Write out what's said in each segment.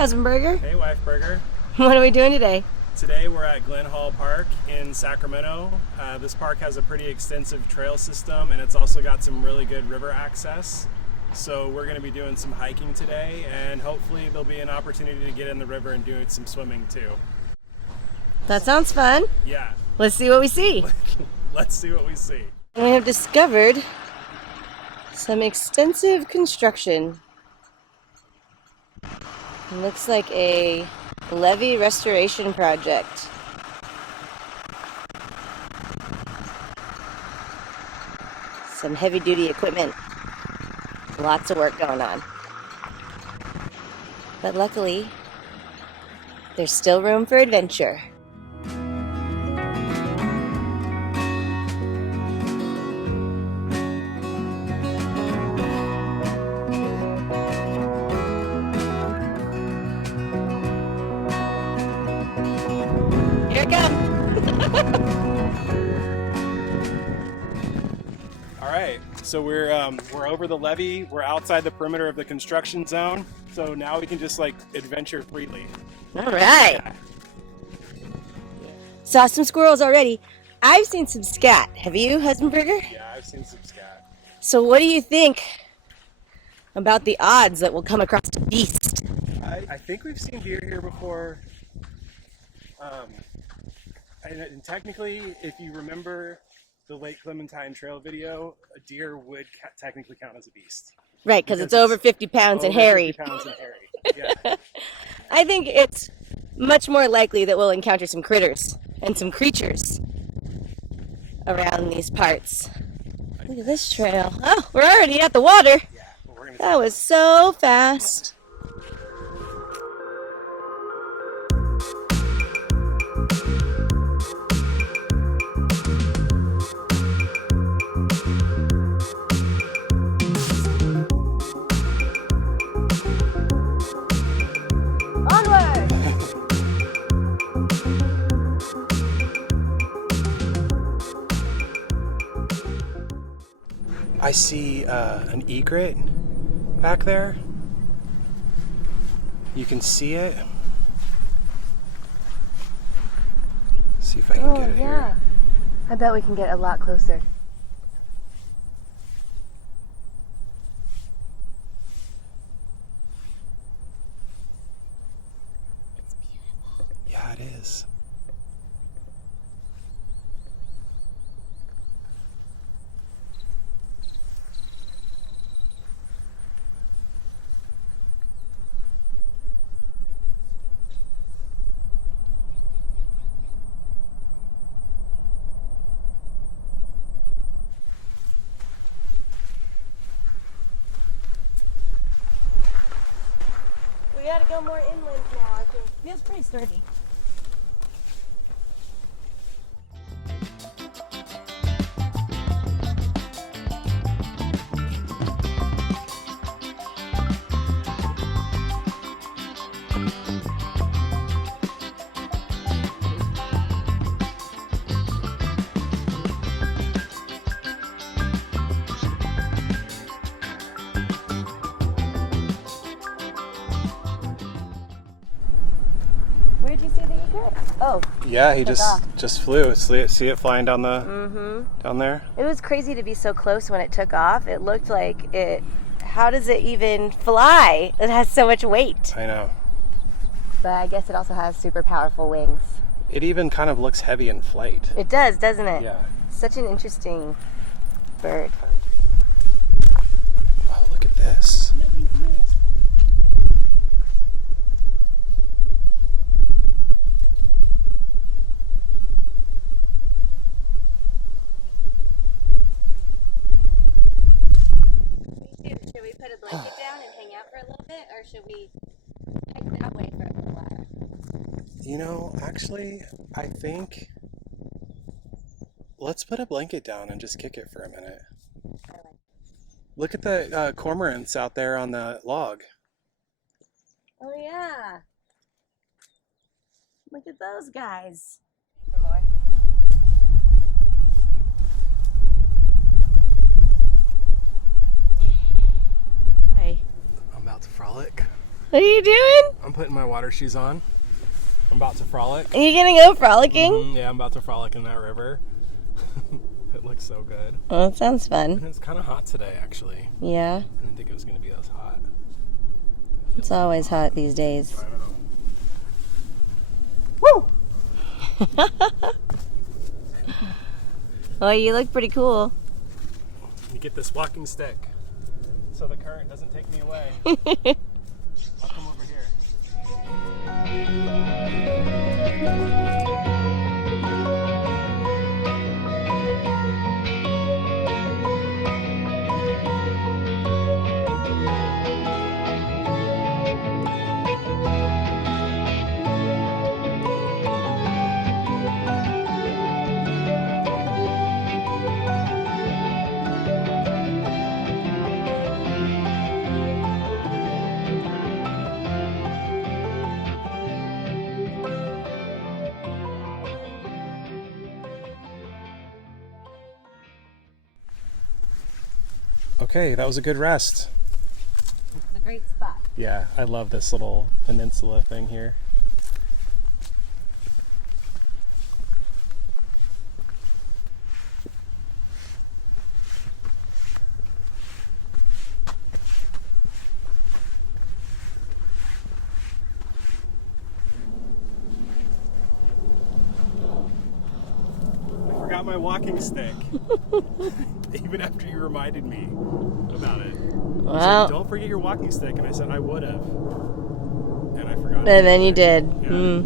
husband burger. Hey, wife burger. What are we doing today? Today we're at Glen Hall Park in Sacramento. This park has a pretty extensive trail system and it's also got some really good river access. So we're going to be doing some hiking today and hopefully there'll be an opportunity to get in the river and do some swimming too. That sounds fun. Yeah. Let's see what we see. Let's see what we see. We have discovered some extensive construction. It looks like a levee restoration project. Some heavy-duty equipment. Lots of work going on. But luckily, there's still room for adventure. Here it comes. All right, so we're over the levee. We're outside the perimeter of the construction zone. So now we can just like adventure freely. All right. Yeah. Saw some squirrels already. I've seen some scat. Have you, husband burger? Yeah, I've seen some scat. So what do you think about the odds that we'll come across a beast? I think we've seen deer here before. And technically, if you remember the Lake Clementine Trail video, a deer would technically count as a beast. Right, because it's over 50 pounds and hairy. 50 pounds and hairy. Yeah. I think it's much more likely that we'll encounter some critters and some creatures around these parts. Look at this trail. Oh, we're already at the water. Yeah, but we're gonna That was so fast. Onward! I see an egret back there. You can see it. See if I can get it here. I bet we can get a lot closer. It's beautiful. Yeah, it is. We gotta go more inland now, I think. Feels pretty sturdy. Where did you see the egret? Oh, Yeah, he Took off. just flew. See it flying down down there? it was crazy to be so close when it took off. It looked like it. How does it even fly? It has so much weight. I know. But I guess it also has super powerful wings. It even kind of looks heavy in flight. It does, doesn't it? Yeah. Such an interesting bird. Oh, look at this. Nobody's here. Should we put a blanket down and hang out for a little bit, or should we hike that way for a little while? You know, actually, I think let's put a blanket down and just kick it for a minute. Look at the cormorants out there on the log. Oh yeah. Look at those guys. For more. Hi. I'm about to frolic. What are you doing? I'm putting my water shoes on. I'm about to frolic. Are you gonna go frolicking? Yeah, I'm about to frolic in that river. It looks so good. Oh, that sounds fun. And it's kind of hot today, actually. Yeah, I didn't think it was going to be as hot. it's always hot these days. I know. Woo! Well, you look pretty cool. You get this walking stick so the current doesn't take me away. I'll come over here. Okay, that was a good rest. This is a great spot. Yeah, I love this little peninsula thing here. I forgot my walking stick. Even after you reminded me about it. Well, So don't forget your walking stick, and I said I would have. And I forgot. and then you did. Yeah.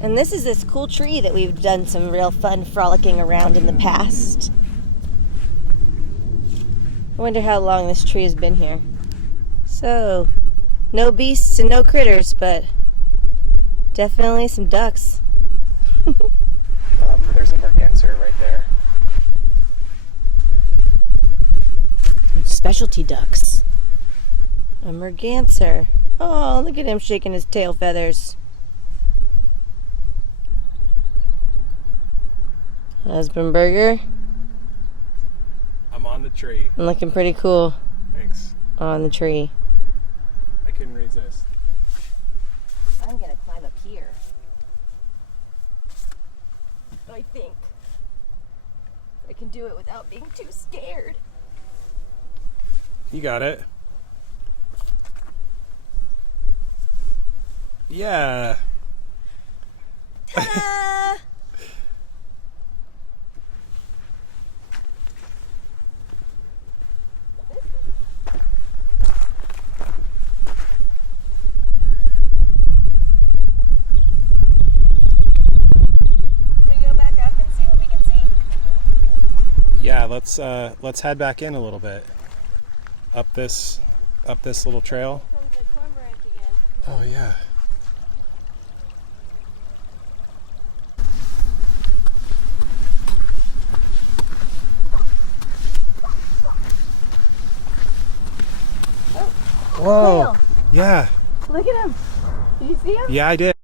And this is this cool tree that we've done some real fun frolicking around in the past. I wonder how long this tree has been here. So, no beasts and no critters, but definitely some ducks. There's a merganser right there. Specialty ducks. A merganser. Oh, look at him shaking his tail feathers. Husband burger. I'm on the tree. Looking pretty cool Thanks. on the tree. I couldn't resist. I'm gonna climb up here. I think I can do it without being too scared. You got it. Yeah. Ta-da! Yeah, let's head back in a little bit. Up this little trail. Comes the cormorant again. Oh yeah. Whoa. Quail. Yeah. Look at him. Did you see him? Yeah, I did.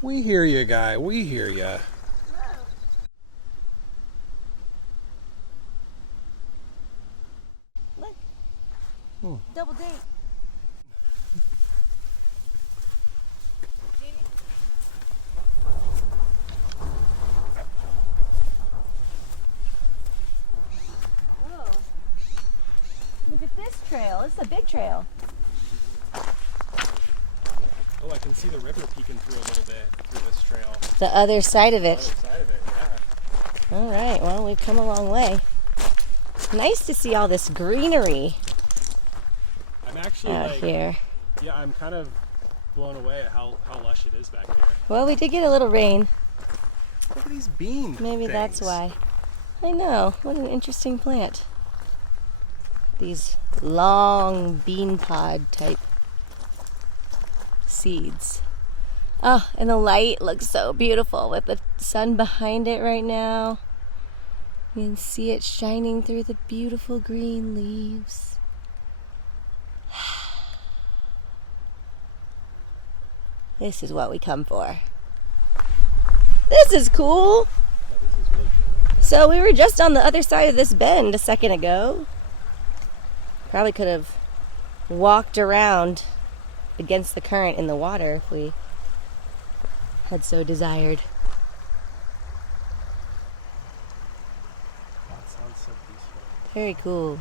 We hear you, guy. We hear you. Look. Hmm. Double date. Whoa. Look at this trail. This is a big trail. Oh, I can see the river peeking through a little bit through this trail. The other side of The it. other side of it, yeah. All right. Well, we've come a long way. Nice to see all this greenery I'm actually out here. yeah, I'm kind of blown away at how lush it is back here. Well, we did get a little rain. Look at these bean Maybe that's things. why. I know. What an interesting plant. These long bean pod type seeds. Oh, and the light looks so beautiful with the sun behind it right now. You can see it shining through the beautiful green leaves. This is what we come for. This is cool. Yeah, this is really cool. So we were just on the other side of this bend a second ago. Probably could have walked around against the current in the water if we had so desired. That sounds so peaceful. Very cool.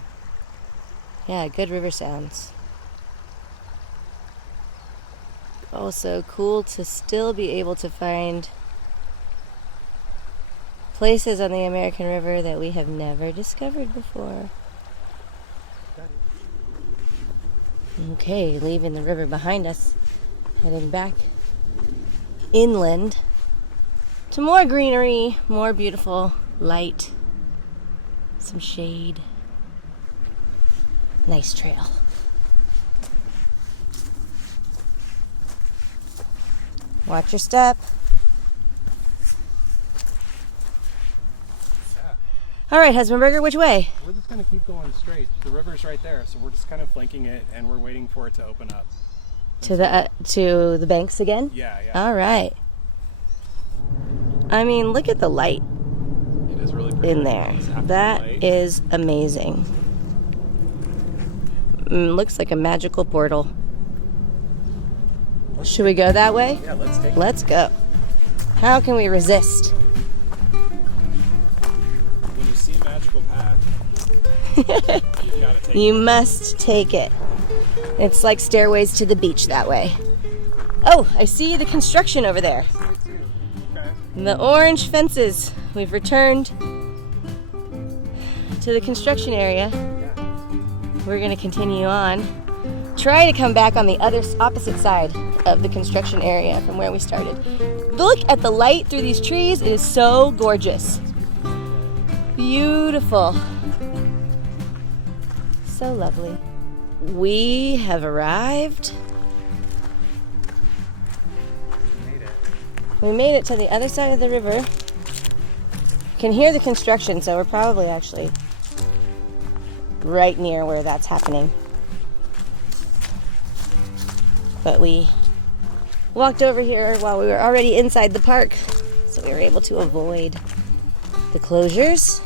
Yeah, good river sounds. Also cool to still be able to find places on the American River that we have never discovered before. Okay, leaving the river behind us, heading back inland to more greenery, more beautiful light, some shade. Nice trail. Watch your step. Yeah. All right, Husbandberger, which way? We're just going to keep going straight. The river's right there, so we're just kind of flanking it, and we're waiting for it to open up. To the banks again? Yeah. All right. I mean, look at the light It is really pretty. in there. It's half That light. is amazing. Looks like a magical portal. Should we go that way? Yeah, let's take it. Let's go. How can we resist? When you see a magical path, you've got to take You must take it. It's like stairways to the beach that way. Oh, I see the construction over there. it. Okay. The orange fences. We've returned to the construction area. We're going to continue on. Try to come back on the opposite side of the construction area from where we started. Look at the light through these trees. It is so gorgeous. Beautiful. So lovely. We have arrived. Made it. We made it to the other side of the river. Can hear the construction, so we're probably actually right near where that's happening. But we walked over here while we were already inside the park, so we were able to avoid the closures.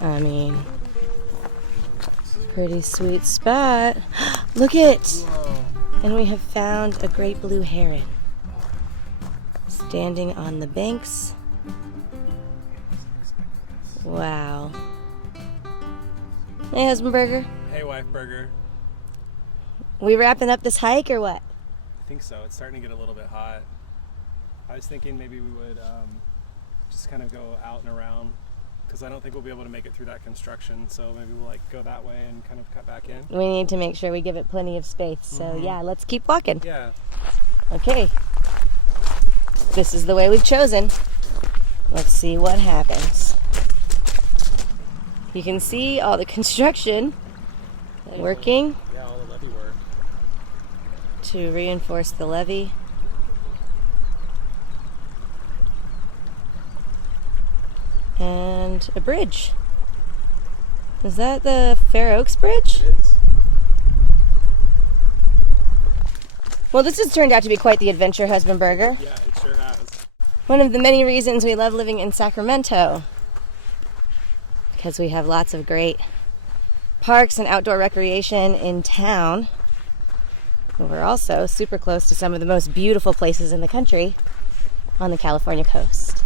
I mean, pretty sweet spot. Look it! Whoa. And we have found a great blue heron standing on the banks. Wow. Hey, Husbandberger. Hey, Wife Burger. We wrapping up this hike or what? I think so. It's starting to get a little bit hot. I was thinking maybe we would just kind of go out and around, because I don't think we'll be able to make it through that construction. So maybe we'll like go that way and kind of cut back in. We need to make sure we give it plenty of space. So yeah, let's keep walking. Yeah. Okay. This is the way we've chosen. Let's see what happens. You can see all the construction working Yeah, all the levee work. to reinforce the levee. And a bridge. Is that the Fair Oaks Bridge? It is. Well, this has turned out to be quite the adventure, Husbandberger. Yeah, it sure has. One of the many reasons we love living in Sacramento. Because we have lots of great parks and outdoor recreation in town. And we're also super close to some of the most beautiful places in the country on the California coast.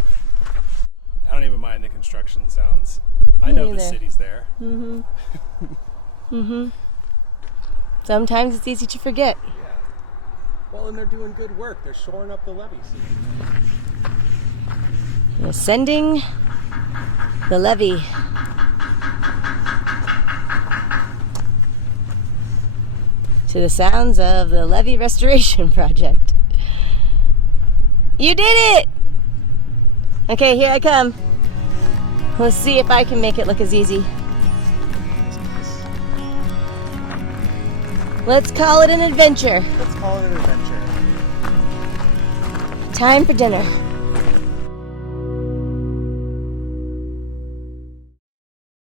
I don't even mind the construction sounds. I Me know the neither. city's there. Sometimes it's easy to forget. Yeah. Well, and they're doing good work. They're shoring up the levee. Ascending the levee. To the sounds of the levee restoration project. You did it! Okay, here I come. Let's see if I can make it look as easy. Let's call it an adventure. Let's call it an adventure. Time for dinner.